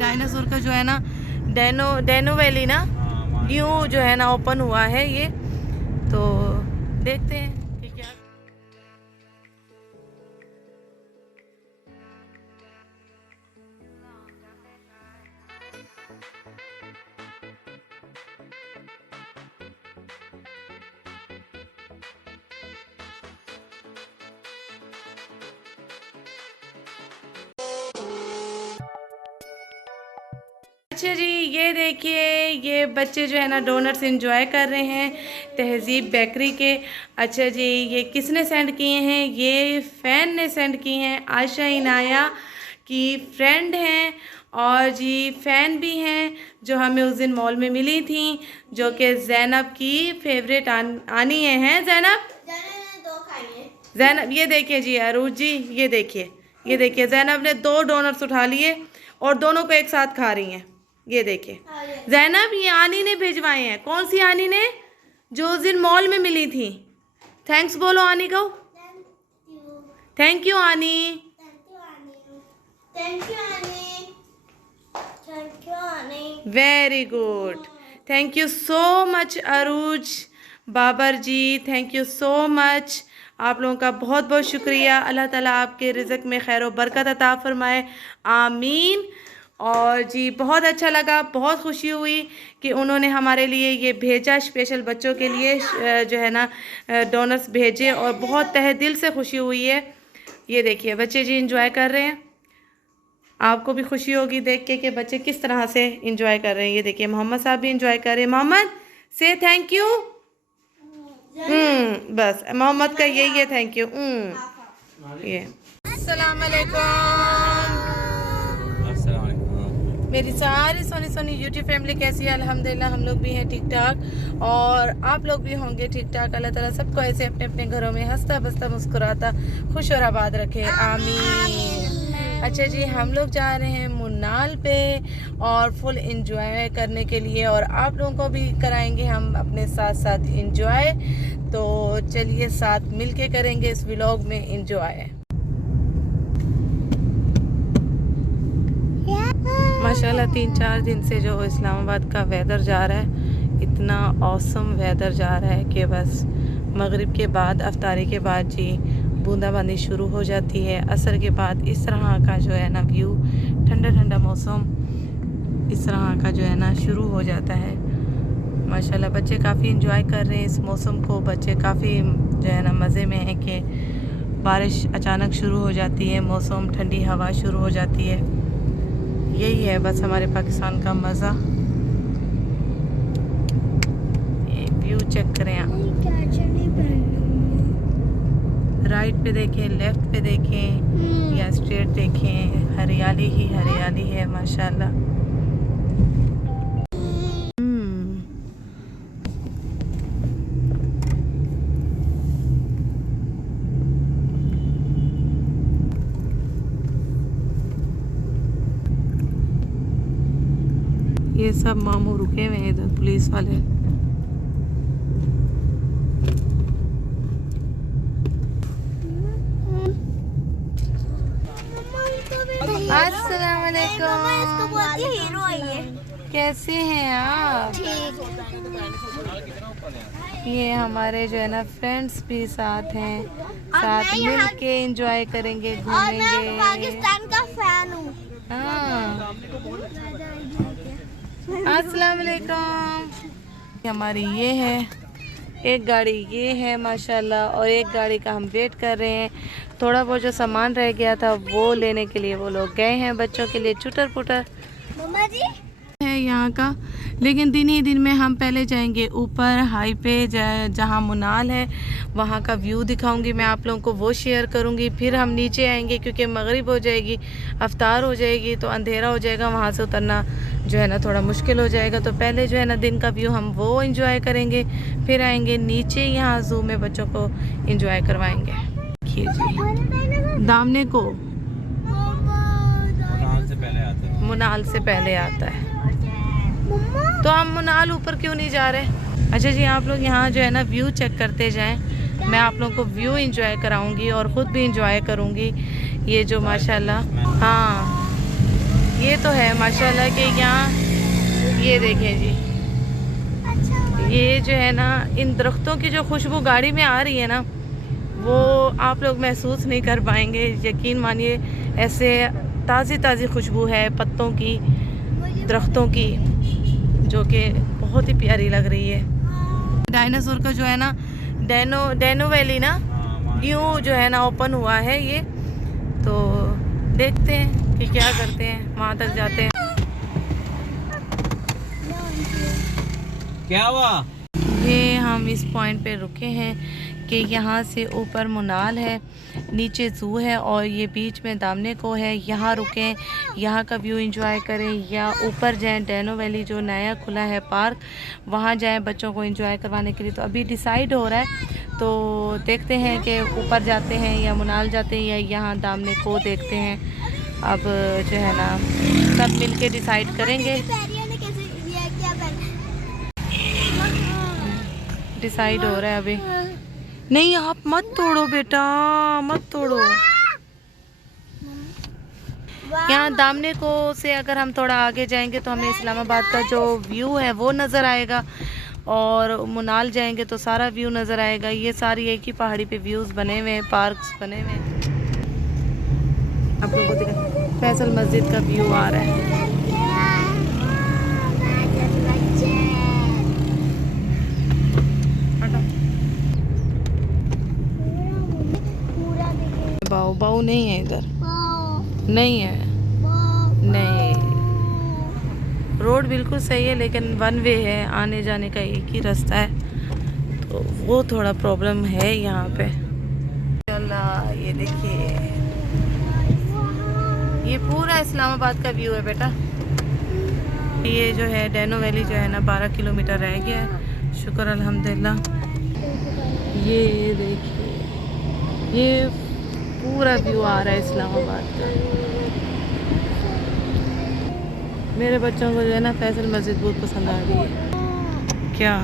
Dinosaur का जो है ना डेनो वैली ना न्यू जो है ना ओपन हुआ है ये, तो देखते हैं कि क्या। अच्छा जी, ये देखिए ये बच्चे जो है ना डोनट्स एंजॉय कर रहे हैं तहज़ीब बेकरी के। अच्छा जी, ये किसने सेंड किए हैं? ये फ़ैन ने सेंड किए हैं। आयशा इनाया की फ्रेंड हैं और जी फ़ैन भी हैं जो हमें उस दिन मॉल में मिली थी, जो कि ज़ैनब की फेवरेट आनी हैं। ज़ैनब ने 2 खाई है। ज़ैनब ये देखिए जी अरूज जी, ये देखिए ज़ैनब ने 2 डोनट्स उठा लिए और दोनों को एक साथ खा रही हैं। ये देखिए ज़ैनब, ये आनी ने भिजवाए हैं। कौन सी आनी ने? जो उस दिन मॉल में मिली थी। थैंक्स बोलो आनी को। Thank you Annie. Very good, thank you so much Arooj Babar ji, thank you so much. आप लोगों का बहुत बहुत शुक्रिया। अल्लाह ताला आपके रिज़्क़ में खैर व बरकत अता फरमाए, आमीन। और जी बहुत अच्छा लगा, बहुत खुशी हुई कि उन्होंने हमारे लिए ये भेजा, स्पेशल बच्चों के लिए जो है ना डोनट्स भेजे, और बहुत तहे दिल से खुशी हुई है। ये देखिए बच्चे जी इंजॉय कर रहे हैं। आपको भी खुशी होगी देख के कि बच्चे किस तरह से इंजॉय कर रहे हैं। ये देखिए मोहम्मद साहब भी इंजॉय कर रहे हैं। मोहम्मद से थैंक यू। बस मोहम्मद का यही है थैंक यू। ये अस्सलाम वालेकुम। मेरी सारी सोनी यूट्यूब फैमिली कैसी है? अल्हम्दुलिल्लाह हम लोग भी हैं ठीक ठाक, और आप लोग भी होंगे ठीक ठाक। अल्लाह ताला सबको ऐसे अपने अपने घरों में हंसता बसता मुस्कुराता खुश और आबाद रखे, आमीन। अच्छा जी, हम लोग जा रहे हैं मुन्नाल पे और फुल इंजॉय करने के लिए, और आप लोगों को भी कराएंगे हम अपने साथ साथ इंजॉय। तो चलिए साथ मिलके करेंगे इस व्लॉग में इंजॉय। माशाल्लाह 3-4 दिन से जो इस्लामाबाद का वेदर जा रहा है, इतना औसम वेदर जा रहा है कि बस मगरिब के बाद अफ्तारी के बाद जी बूंदाबांदी शुरू हो जाती है। असर के बाद इस तरह का जो है ना व्यू, ठंडा ठंडा मौसम इस तरह का जो है ना शुरू हो जाता है। माशाल्लाह बच्चे काफ़ी इंजॉय कर रहे हैं इस मौसम को। बच्चे काफ़ी जो है ना मज़े में है कि बारिश अचानक शुरू हो जाती है, मौसम ठंडी हवा शुरू हो जाती है। यही है बस हमारे पाकिस्तान का मज़ा। ये व्यू चेक करें आप, राइट पे देखें, लेफ्ट पे देखें या स्ट्रेट देखें, हरियाली ही हरियाली है माशाल्लाह। ये सब मामू रुके हुए हैं इधर, पुलिस वाले। अस्सलाम वालेकुम। कैसे हैं आप? ये हमारे जो है ना फ्रेंड्स भी साथ हैं, साथ मिल के इंजॉय करेंगे, घूमेंगे। मैं पाकिस्तान का फैन हूँ। हाँ, अस्सलाम वालेकुम। हमारी ये है एक गाड़ी, ये है माशाल्लाह, और एक गाड़ी का हम वेट कर रहे हैं। थोड़ा बहुत जो सामान रह गया था वो लेने के लिए वो लोग गए हैं, बच्चों के लिए चुटर पुटर मम्मा जी है यहाँ का। लेकिन दिन ही दिन में हम पहले जाएंगे ऊपर हाई पे जहाँ मुनाल है, वहाँ का व्यू दिखाऊंगी मैं आप लोगों को, वो शेयर करूँगी। फिर हम नीचे आएंगे क्योंकि मगरिब हो जाएगी, अफ्तार हो जाएगी, तो अंधेरा हो जाएगा, वहाँ से उतरना जो है ना थोड़ा मुश्किल हो जाएगा। तो पहले जो है ना दिन का व्यू हम वो इंजॉय करेंगे, फिर आएंगे नीचे, यहाँ ज़ू में बच्चों को इंजॉय करवाएंगे। देखिए जी दामने को मुनाल से पहले आता है, तो हम मुनाल ऊपर क्यों नहीं जा रहे? अच्छा जी, आप लोग यहाँ जो है ना व्यू चेक करते जाएं। मैं आप लोगों को व्यू एंजॉय कराऊंगी और ख़ुद भी एंजॉय करूंगी। ये जो माशाल्लाह, हाँ ये तो है माशाल्लाह कि यहाँ ये देखें जी, ये जो है ना इन दरख्तों की जो खुशबू गाड़ी में आ रही है ना, वो आप लोग महसूस नहीं कर पाएंगे। यकीन मानिए, ऐसे ताज़ी ताज़ी खुशबू है पत्तों की, दरख्तों की, जो कि बहुत ही प्यारी लग रही है। डायनासोर का जो है ना डैनो वैली ना न्यू जो है ना ओपन हुआ है ये, तो देखते हैं कि क्या करते हैं, वहाँ तक जाते हैं। क्या हुआ? ये हम इस पॉइंट पे रुके हैं कि यहाँ से ऊपर मुनाल है, नीचे ज़ू है और ये बीच में दामने को है। यहाँ रुकें, यहाँ का व्यू एंजॉय करें, या ऊपर जाएं डैनो वैली जो नया खुला है पार्क, वहाँ जाएं बच्चों को एंजॉय करवाने के लिए। तो अभी डिसाइड हो रहा है, तो देखते हैं कि ऊपर जाते हैं या मुनाल जाते हैं या यहाँ दामने को देखते हैं। अब जो है ना सब मिल के डिसाइड करेंगे, डिसाइड हो रहा है अभी। नहीं आप मत तोड़ो बेटा, मत तोड़ो। यहाँ दामने को से अगर हम थोड़ा आगे जाएंगे तो हमें इस्लामाबाद का जो व्यू है वो नज़र आएगा, और मुनाल जाएंगे तो सारा व्यू नज़र आएगा। ये सारी एक ही पहाड़ी पे व्यूज़ बने हुए हैं, पार्क्स बने हुए हैं। आप लोगों को दिखा फैसल मस्जिद का व्यू आ रहा है। बाऊ बाऊ नहीं है इधर, नहीं है, नहीं। रोड बिल्कुल सही है लेकिन वन वे है, आने जाने का एक ही रास्ता है, तो वो थोड़ा प्रॉब्लम है यहाँ पे। अल्लाह ये देखिए, ये पूरा इस्लामाबाद का व्यू है बेटा। ये जो है डैनो वैली जो है ना 12 किलोमीटर रह गया है, शुक्र अल्हम्दुलिल्लाह। ये देखिए, ये पूरा व्यू आ रहा है इस्लामाबाद का। मेरे बच्चों को जो है ना फैसल मस्जिद बहुत पसंद आ रही है। क्या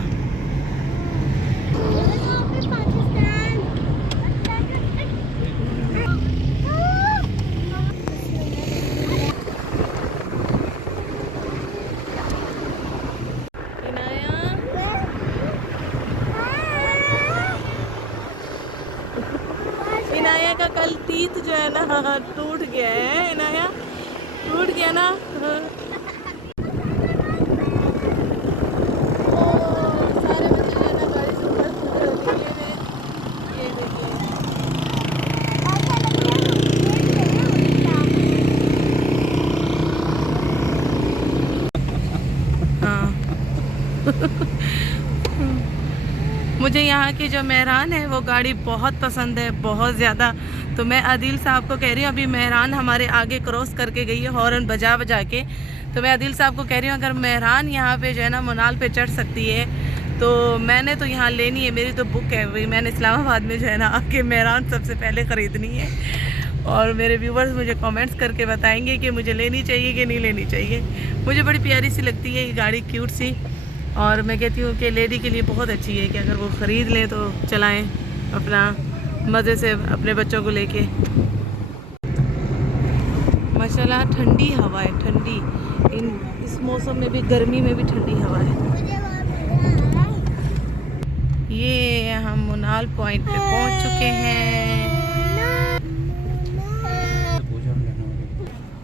इनाया का कल तीत जो है ना टूट गया है, इनाया टूट गया ना। सारे बच्चे जो है ना गाड़ी से ऊपर कूद रहे हैं। ये देखिए, हाँ मुझे यहाँ की जो मेहरान है वो गाड़ी बहुत पसंद है, बहुत ज़्यादा। तो मैं आदिल साहब को कह रही हूँ, अभी मेहरान हमारे आगे क्रॉस करके गई है हॉर्न बजा बजा के, तो मैं आदिल साहब को कह रही हूँ अगर मेहरान यहाँ पे जो है ना मुनाल पे चढ़ सकती है तो मैंने तो यहाँ लेनी है, मेरी तो बुक है वही। मैंने इस्लामाबाद में जो है ना आके मेहरान सबसे पहले ख़रीदनी है, और मेरे व्यूवर्स मुझे कमेंट्स करके बताएंगे कि मुझे लेनी चाहिए कि नहीं लेनी चाहिए। मुझे बड़ी प्यारी सी लगती है ये गाड़ी, क्यूट सी, और मैं कहती हूँ कि लेडी के लिए बहुत अच्छी है कि अगर वो ख़रीद लें तो चलाएं अपना मज़े से अपने बच्चों को लेके। माशाल्लाह ठंडी हवा है, ठंडी, इस मौसम में भी, गर्मी में भी ठंडी हवा है। ये हम मुनाल पॉइंट पे पहुँच चुके हैं।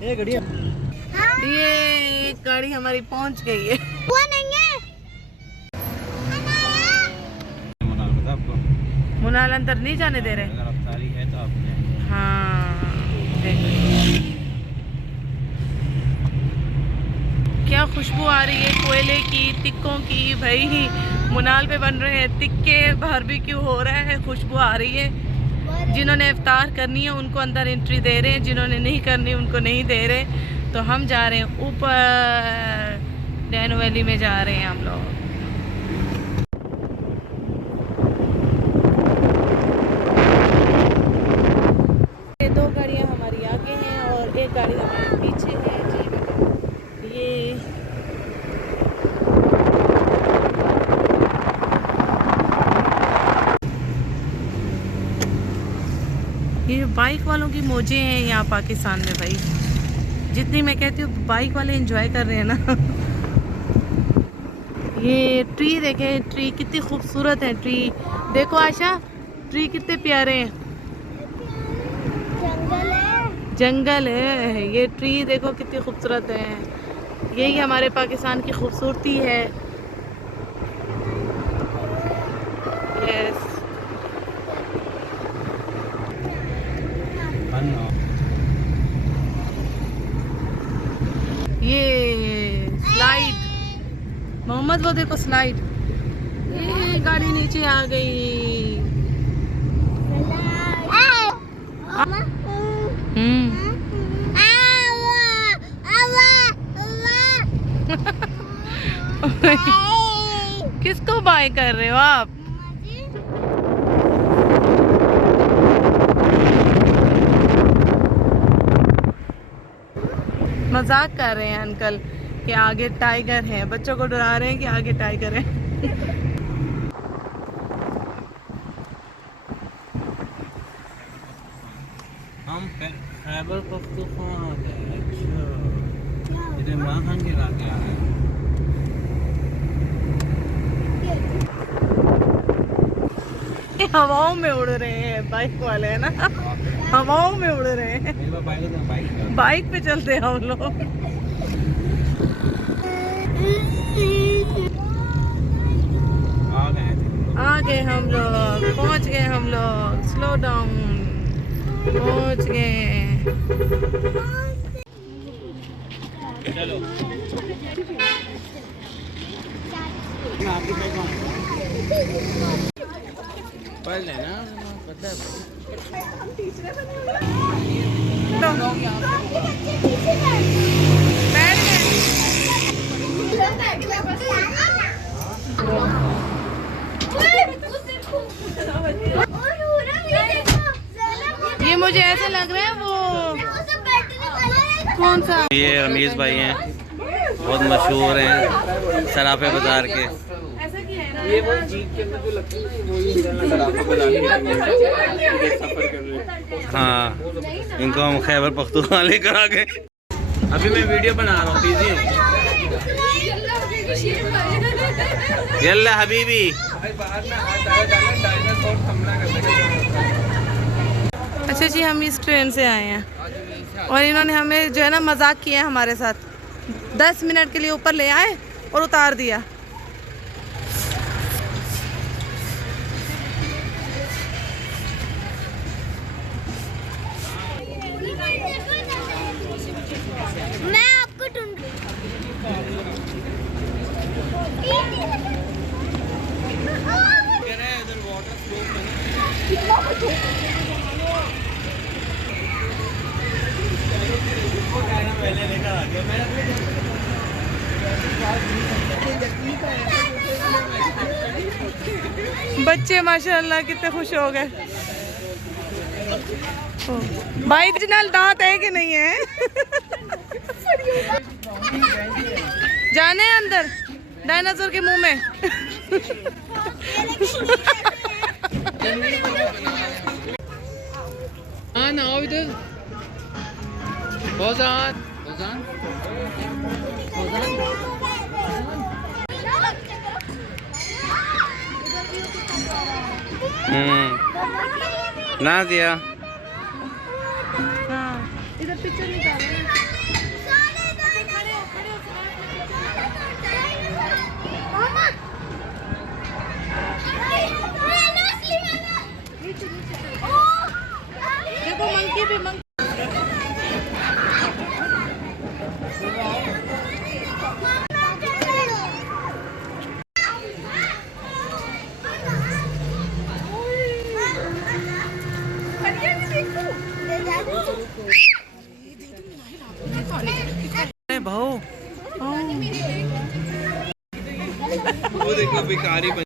ये गाड़ी हमारी पहुँच गई है। मुनाल अंदर नहीं जाने दे रहे। है तो आपने, हाँ क्या खुशबू आ रही है कोयले की, तिक्कों की। भाई मुनाल पे बन रहे हैं तिक्के, बारबेक्यू हो रहा है, खुशबू आ रही है। जिन्होंने इफ्तार करनी है उनको अंदर एंट्री दे रहे हैं, जिन्होंने नहीं करनी उनको नहीं दे रहे। तो हम जा रहे हैं ऊपर, डैनो वैली में जा रहे हैं हम लोग। दो गाड़ियाँ हमारी आगे हैं और एक गाड़ी हमारे पीछे है जी। ये ये बाइक वालों की मौजें हैं यहाँ पाकिस्तान में भाई। जितनी मैं कहती हूँ बाइक वाले एंजॉय कर रहे हैं ना। ये ट्री देखें, ट्री कितनी खूबसूरत है। ट्री देखो आशा, ट्री कितने प्यारे हैं। जंगल है। जंगल है, ये ट्री देखो कितनी खूबसूरत है। यही हमारे पाकिस्तान की खूबसूरती है। यस। ये स्लाइड, मोहम्मद वो देखो स्लाइड। ये गाड़ी नीचे आ गई। किसको बाय कर रहे हो आप? मजाक कर रहे हैं अंकल कि आगे टाइगर है। बच्चों को डरा रहे हैं कि आगे टाइगर है। हम खैबर पख्तूनख्वा आ गए। अच्छा, इधर महान के लाके आ गए। ये हवाओं में उड़ रहे हैं बाइक वाले, है ना? हवाओं में उड़ रहे हैं। बाइक पे चलते हैं हम लोग। आ गए हम लोग, पहुंच गए हम लोग। स्लो डाउन, पहुंच गए। चलो पढ़ लेना। ये मुझे ऐसे लग रहा है वो कौन सा। ये रमीज भाई हैं, बहुत मशहूर हैं सराफे बाजार के। ये वो जीप के अंदर जो लगती है वो ही सराफा बनाने सफर कर रहे हैं। हाँ, इनको हम खैबर पख्तूनख्वा लेकर आ गए। अभी मैं वीडियो बना रहा हूँ, बिजी हूँ। यल्ला हबीबी। अच्छा जी, हम इस ट्रेन से आए हैं और इन्होंने हमें जो है ना मजाक किया हमारे साथ। 10 मिनट के लिए ऊपर ले आए और उतार दिया। मैं आपको ढूंढ बच्चे माशाल्लाह कितने खुश हो गए। भाई ओरिजिनल दांत है कि नहीं है? जाने अंदर डायनासोर के मुंह में। आओ इधर। फौजान ना दिया। हाँ, इधर पिक्चर निकाल। देखो मंकी भी मंकी। भाऊ वो देखो भिखारी बन।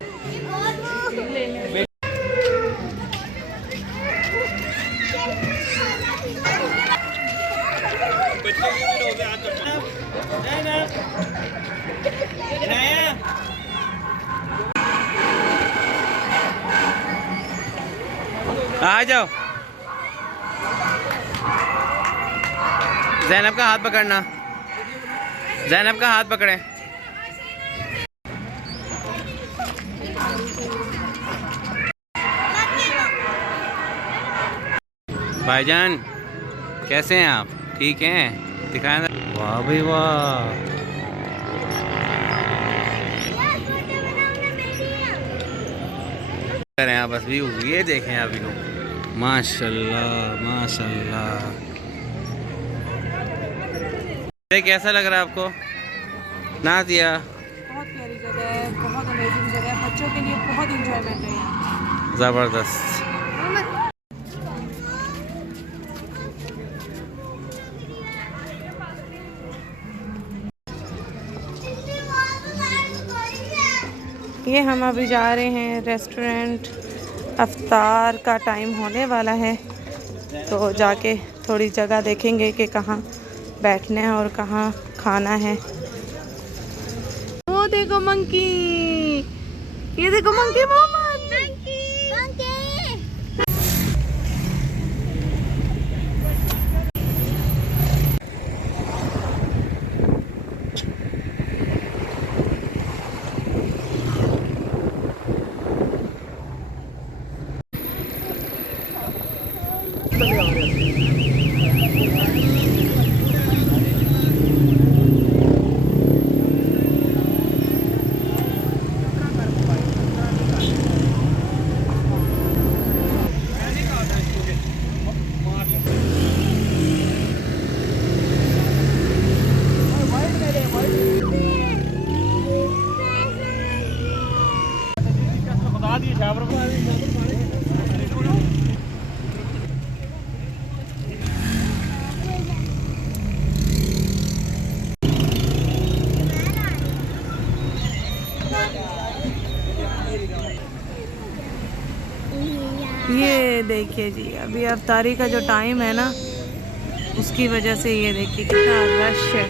आ जाओ। जैनब का हाथ पकड़ना, जैनब का हाथ पकड़े। भाईजान कैसे हैं आप? ठीक हैं? दिखाएं। वाह भाई वाह, करें आप बस व्यू ये देखें आप व्यू, माशाल्लाह माशाल्लाह। ये कैसा लग रहा है आपको नाज़िया? बहुत प्यारी जगह है, बहुत अमेजिंग जगह है, बच्चों के लिए बहुत इंजॉयमेंट है यहाँ। ज़बरदस्त। ये हम अभी जा रहे हैं रेस्टोरेंट, अफ्तार का टाइम होने वाला है तो जाके थोड़ी जगह देखेंगे कि कहाँ बैठना है और कहाँ खाना है। वो देखो मंकी, ये देखो मंकी मोहम्मद। ये देखिए जी, अभी अफ्तारी का जो टाइम है ना, उसकी वजह से ये देखिए कितना रश है।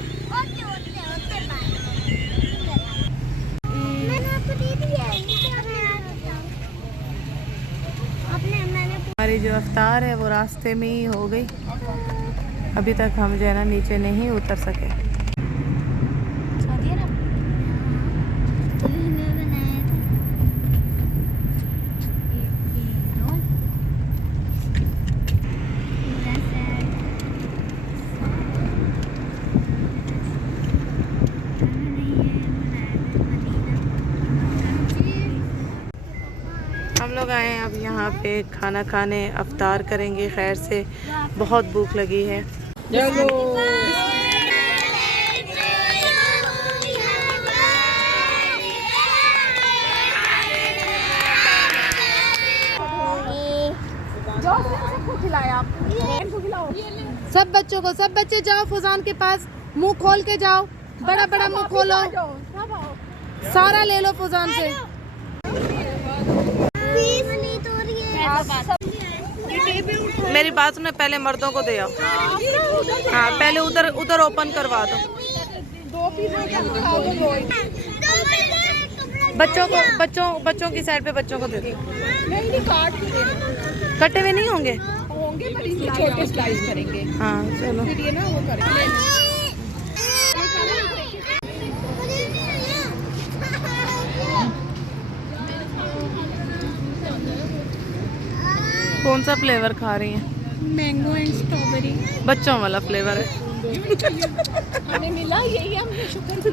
हमारी जो अफ्तार है वो रास्ते में ही हो गई, अभी तक हम जो है ना नीचे नहीं उतर सके। हम लोग आए हैं अब यहाँ पे खाना खाने, अफ्तार करेंगे खैर से, बहुत भूख लगी है। सब बच्चों को, सब बच्चे जाओ फुजान के पास, मुंह खोल के जाओ, बड़ा बड़ा मुंह खोलो, सारा ले लो फुजान से। मेरी बात सुनो, पहले मर्दों को दे आओ। हाँ पहले उधर उधर ओपन करवा दो। बच्चों की साइड पे बच्चों को दे दो। कटे हुए नहीं होंगे? छोटे स्लाइस करेंगे। हाँ चलो। फिर ये ना वो करेंगे। कौन सा फ्लेवर खा रही हैं? Mango and strawberry. बच्चों वाला फ्लेवर है। हमें मिला यही, हमने शुक्र।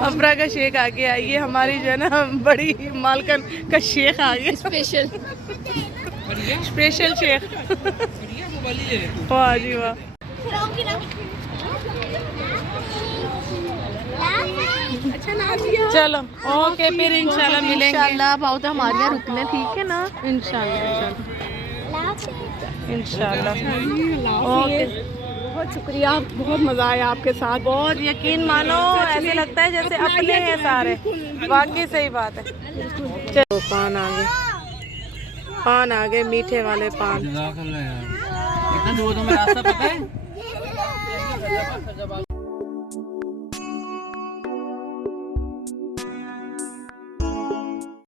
अफरा का शेक आ गया, ये हमारी जो है ना बड़ी मालकन का शेक आ गया, स्पेशल शेक। वाह जी वाह। चलो ओके, फिर इंशाल्लाह मिलेंगे। इंशाल्लाह बहुत हमारे यहाँ रुकने, ठीक है ना? इंशाल्लाह ओके। बहुत शुक्रिया, बहुत मज़ा आया आपके साथ। बहुत यकीन मानो, ऐसे लगता है जैसे अपने हैं सारे, वाकई सही बात है। चलो पान आ गए, मीठे वाले पान। इतना दूर तो मैं रास्ता पता है।